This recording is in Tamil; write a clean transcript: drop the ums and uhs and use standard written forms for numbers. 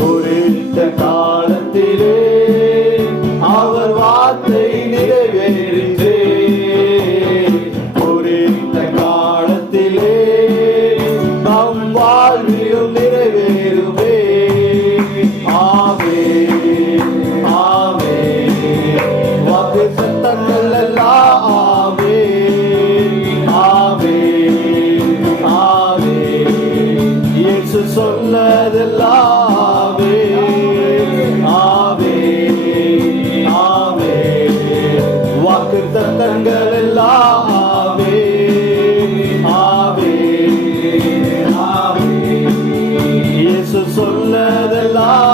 குறித்த காலத்திலே அவர் வார்த்தை நிறைவேறிற்றே. குறித்த காலத்திலே நம் வாழ்விலும் நிறைவேறுவே. ஆமே ஆமே வாக்கு சத்தங்கள் எல்லாம் ஆமே ஆமே ஆமே இயேசு சொன்னதெல்லாம் ஆமே ஆமே ஆமே வாக்கு சத்தங்கள் எல்லாம் ஆமே ஆமே ஆமே இயேசு சொன்னதெல்லாம்